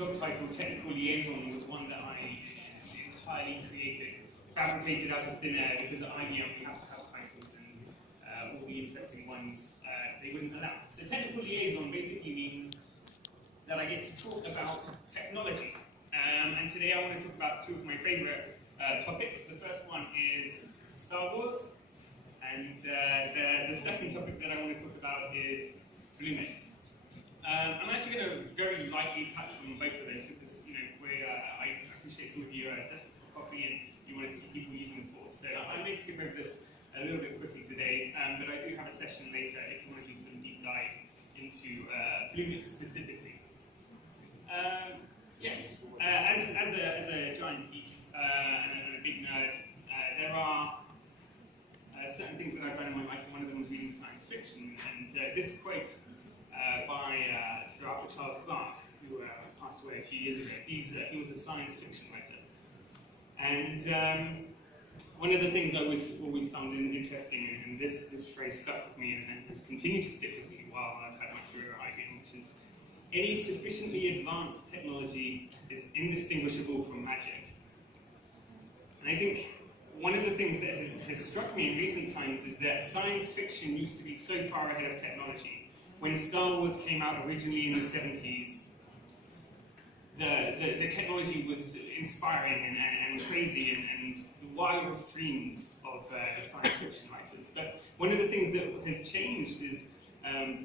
job title, technical liaison, was one that I entirely created, fabricated out of thin air, because at IBM we have to have titles, and all the interesting ones they wouldn't allow. So technical liaison basically means that I get to talk about technology. And today I want to talk about two of my favorite topics. The first one is Star Wars, and the second topic that I want to talk about is Bluemix. I'm actually going to very lightly touch on both of those because, you know, I appreciate some of you are desperate for coffee and you want to see people using the force. So I may skip over this a little bit quickly today, but I do have a session later if you want to do some deep dive into Bluemix specifically. Yes, as a giant geek and a big nerd, there are certain things that I've done in my life, and one of them was reading science fiction. And this quote by Sir Arthur Charles Clarke, who passed away a few years ago, he was a science fiction writer. And one of the things I always found interesting, and this phrase stuck with me and has continued to stick with me while I've had my career at IBM, which is, any sufficiently advanced technology is indistinguishable from magic. And I think one of the things that has struck me in recent times is that science fiction used to be so far ahead of technology. When Star Wars came out originally in the 70s, the technology was inspiring and crazy and the wildest dreams of the science fiction writers. But one of the things that has changed is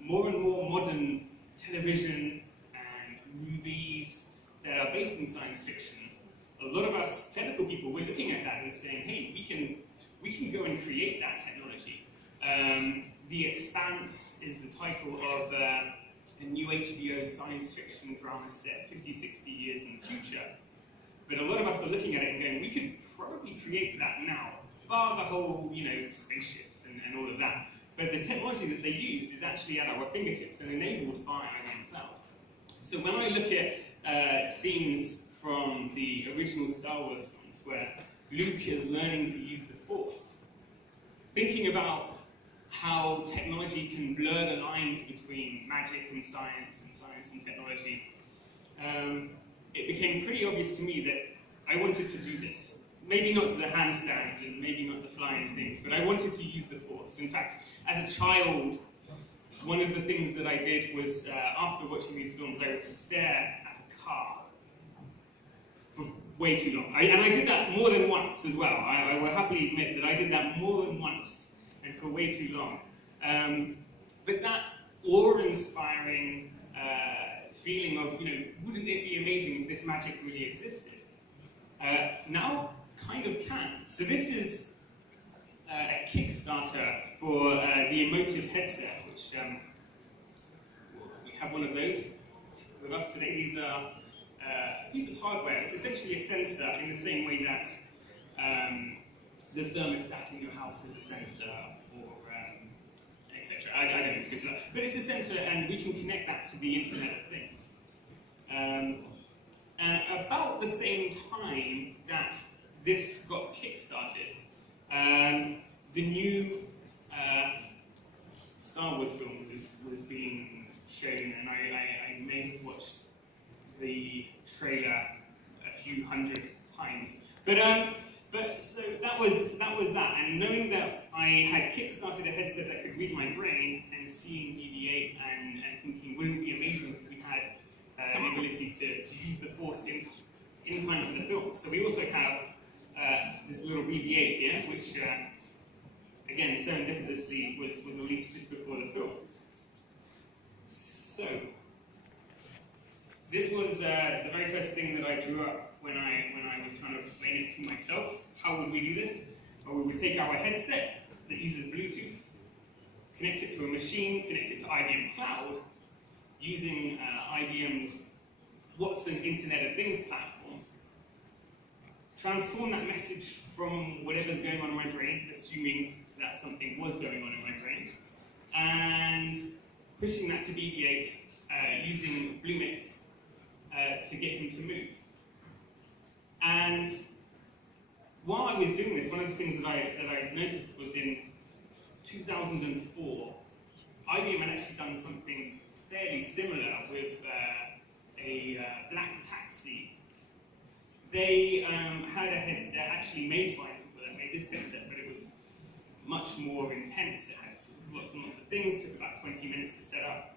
more and more modern television and movies that are based in science fiction. A lot of us technical people, we're looking at that and saying, hey, we can go and create that technology. The Expanse is the title of a new HBO science fiction drama set 50, 60 years in the future. But a lot of us are looking at it and going, we could probably create that now, bar the whole, you know, spaceships and all of that. But the technology that they use is actually at our fingertips and enabled by IBM Cloud. So when I look at scenes from the original Star Wars films where Luke is learning to use the Force, thinking about how technology can blur the lines between magic and science and technology, it became pretty obvious to me that I wanted to do this. Maybe not the handstand and maybe not the flying things, but I wanted to use the Force. In fact, as a child, one of the things that I did was, after watching these films, I would stare at a car for way too long. And I did that more than once as well. I will happily admit that I did that more than once and for way too long. But that awe-inspiring feeling of, you know, wouldn't it be amazing if this magic really existed? Now kind of can. So this is a Kickstarter for the Emotive headset, which we have one of those with us today. These are a piece of hardware. It's essentially a sensor in the same way that the thermostat in your house is a sensor, or etc. I don't need to go to that. But it's a sensor, and we can connect that to the Internet of Things. And about the same time that this got kickstarted, the new Star Wars film was being shown, and I may have watched the trailer a few hundred times. But so that was that, and knowing that I had kickstarted a headset that could read my brain, and seeing BB-8 and thinking, wouldn't it be amazing if we had the ability to use the Force in time for the film. So we also have this little BB-8 here, which again serendipitously was released just before the film. So this was the very first thing that I drew up when I was trying to explain it to myself. How would we do this? Well, we would take our headset that uses Bluetooth, connect it to a machine, connect it to IBM Cloud, using IBM's Watson Internet of Things platform, transform that message from whatever's going on in my brain, assuming that something was going on in my brain, and pushing that to BB-8 using Bluemix to get him to move. And while I was doing this, one of the things that I noticed was in 2004, IBM had actually done something fairly similar with a black taxi. They had a headset actually made by people that made this headset, but it was much more intense. It had sort of lots and lots of things, took about 20 minutes to set up.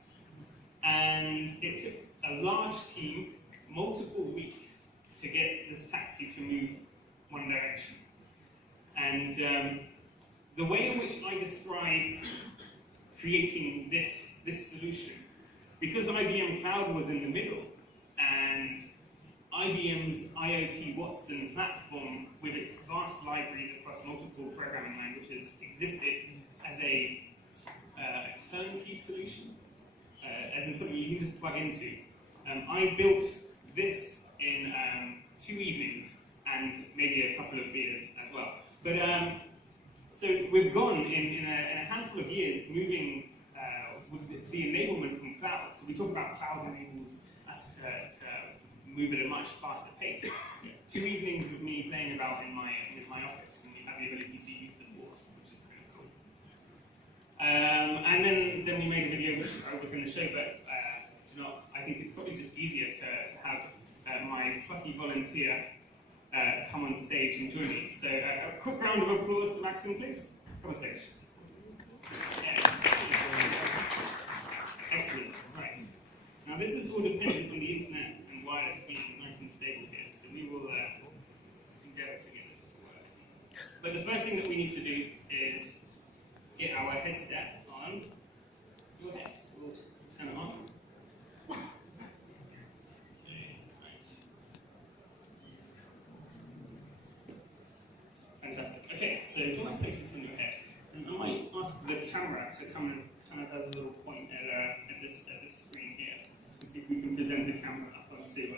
And it took a large team, multiple weeks, to get this taxi to move one direction. And the way in which I describe creating this solution, because IBM Cloud was in the middle, and IBM's IoT Watson platform, with its vast libraries across multiple programming languages, existed as a turnkey solution, as in something you can just plug into. I built this in 2 evenings and maybe a couple of beers as well. But so we've gone in a handful of years moving with the enablement from cloud. So we talk about cloud enables us to move at a much faster pace. 2 evenings of me playing about in my office, and we have the ability to use the force, which is kind of cool. And then we made a video which I was going to show, but you know, I think it's probably just easier to have my plucky volunteer come on stage and join me. So a quick round of applause for Maxim, please. Come on stage. Yeah. Excellent. Right. Now this is all dependent on the internet and wireless being nice and stable here, so we will endeavour to get this to work. But the first thing that we need to do is get our headset on your head. So we'll turn it on. Fantastic. Okay, so do you want to place this on your head? And I might ask the camera to come and kind of have a little point at this screen here, and see if we can present the camera up onto.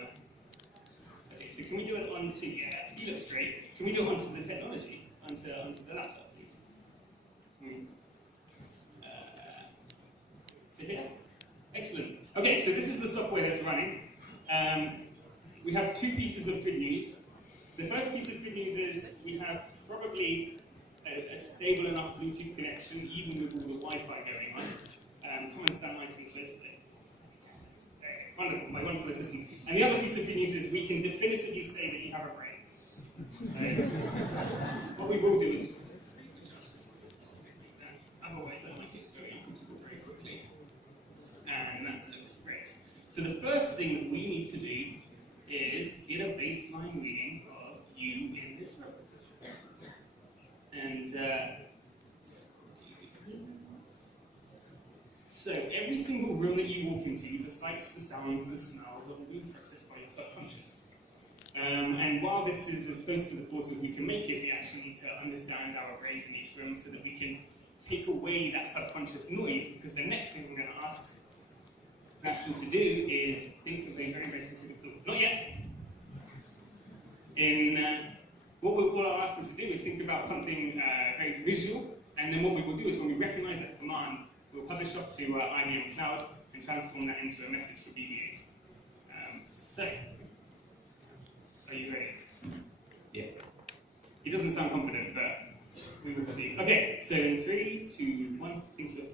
Okay, so can we do it onto? Yeah, he looks great. Can we do it onto the technology, onto the laptop, please? So here. Excellent. Okay, so this is the software that's running. We have 2 pieces of good news. The first piece of good news is we have probably a stable enough Bluetooth connection, even with all the Wi-Fi going on. Come and stand nice and close there. Wonderful, my wonderful assistant. And the other piece of good news is we can definitively say that you have a brain. So, what we will do is just otherwise that might get very uncomfortable very quickly. And that looks great. So the first thing that we need to do is get a baseline reading of you in this room. And so every single room that you walk into, the sights, the sounds, the smells are all processed by your subconscious. And while this is as close to the force as we can make it, we actually need to understand our brains in each room so that we can take away that subconscious noise, because the next thing we're going to ask Maxim to do is think of a very, very specific thought. Not yet. What I'll ask him to do is think about something very visual, and then what we will do is when we recognize that command, we'll publish off to IBM Cloud and transform that into a message for BB8. So, are you ready? Yeah. He doesn't sound confident, but we will see. Okay, so in 3, 2, 1, think of.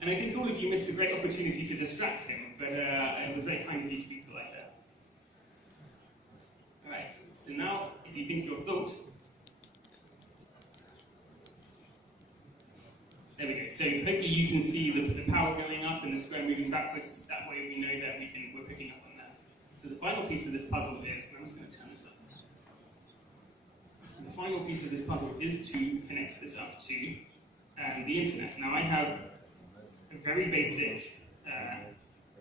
And I think all of you missed a great opportunity to distract him, but it was very kind of you to be polite there. Alright, so now, if you think your thought, there we go. So hopefully you can see the power going up and the square moving backwards. That way we know that we're picking up on that. So the final piece of this puzzle is, and I'm just going to turn this up. The final piece of this puzzle is to connect this up to the internet. Now I have a very basic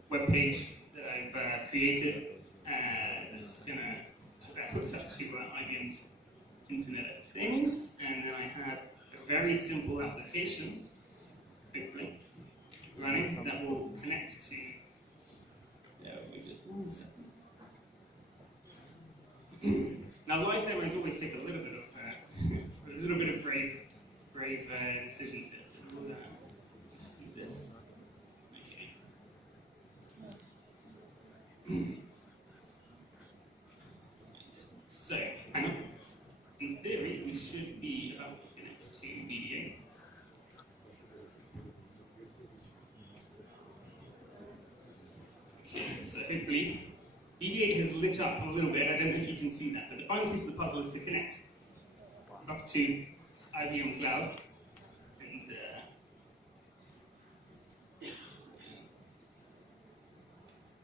web page that I've created that hooks up to IBM's Internet of Things, and then I have a very simple application, hopefully, running that will connect to. Just 1 second. Now, live demos always take a little bit of brave decisions here. So we'll just do this. Okay. So, hang on. In theory, we should be about So hopefully, EB8 has lit up a little bit. I don't know if you can see that, but the final piece of the puzzle is to connect up to IBM Cloud. And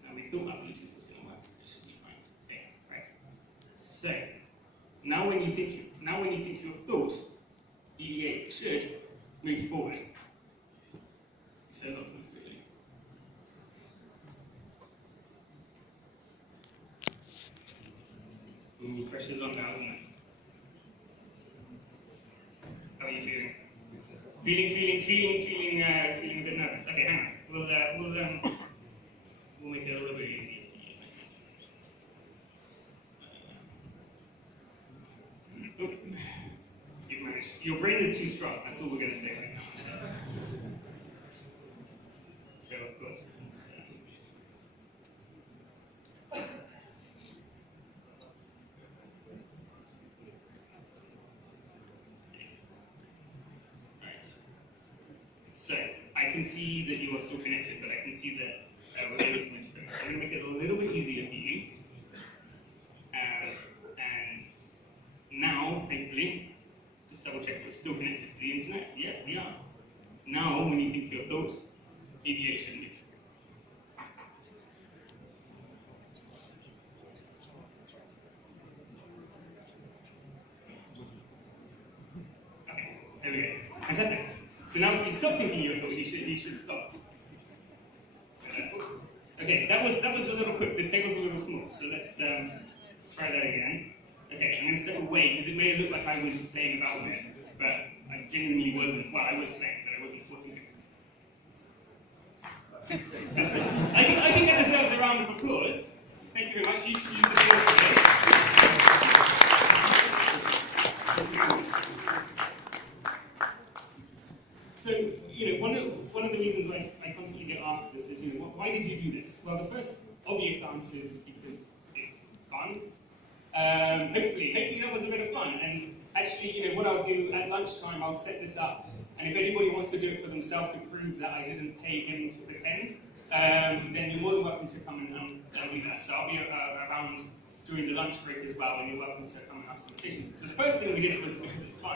now we thought that Bluetooth was going to work. It should be fine. Okay, right. So now when you think your thought, EB8 should move forward. It says optimistically. Ooh, pressure's on now, isn't it? How are you feeling? Feeling a bit nervous. Okay, hang on. We'll make it a little bit easier for you. You've managed. Your brain is too strong. That's all we're going to say right now. So of course it's. So I can see that you are still connected, but I can see that we're getting some interference. So I'm going to make it a little bit easier for you. And now, thankfully, just double check we're still connected to the internet. Yeah, we are. Now, when you think your thought, EB8 should move. Okay, there we go. Fantastic. So now if you stop thinking your thought, you should stop. Okay, that was a little quick. This table's a little small, so let's try that again. Okay, I'm going to step away because it may look like I was playing about with it, but I genuinely wasn't. Well, I was playing, but I wasn't forcing it. I think that deserves a round of applause. Thank you very much. You should use the table today. So, one of the reasons I constantly get asked this is, why did you do this? Well, the first obvious answer is because it's fun. Hopefully that was a bit of fun. And actually, what I'll do at lunchtime, I'll set this up. And if anybody wants to do it for themselves to prove that I didn't pay him to pretend, then you're more than welcome to come and do that. So I'll be around during the lunch break as well, and you're welcome to come and ask conversations. So the first thing we did was because it's fun.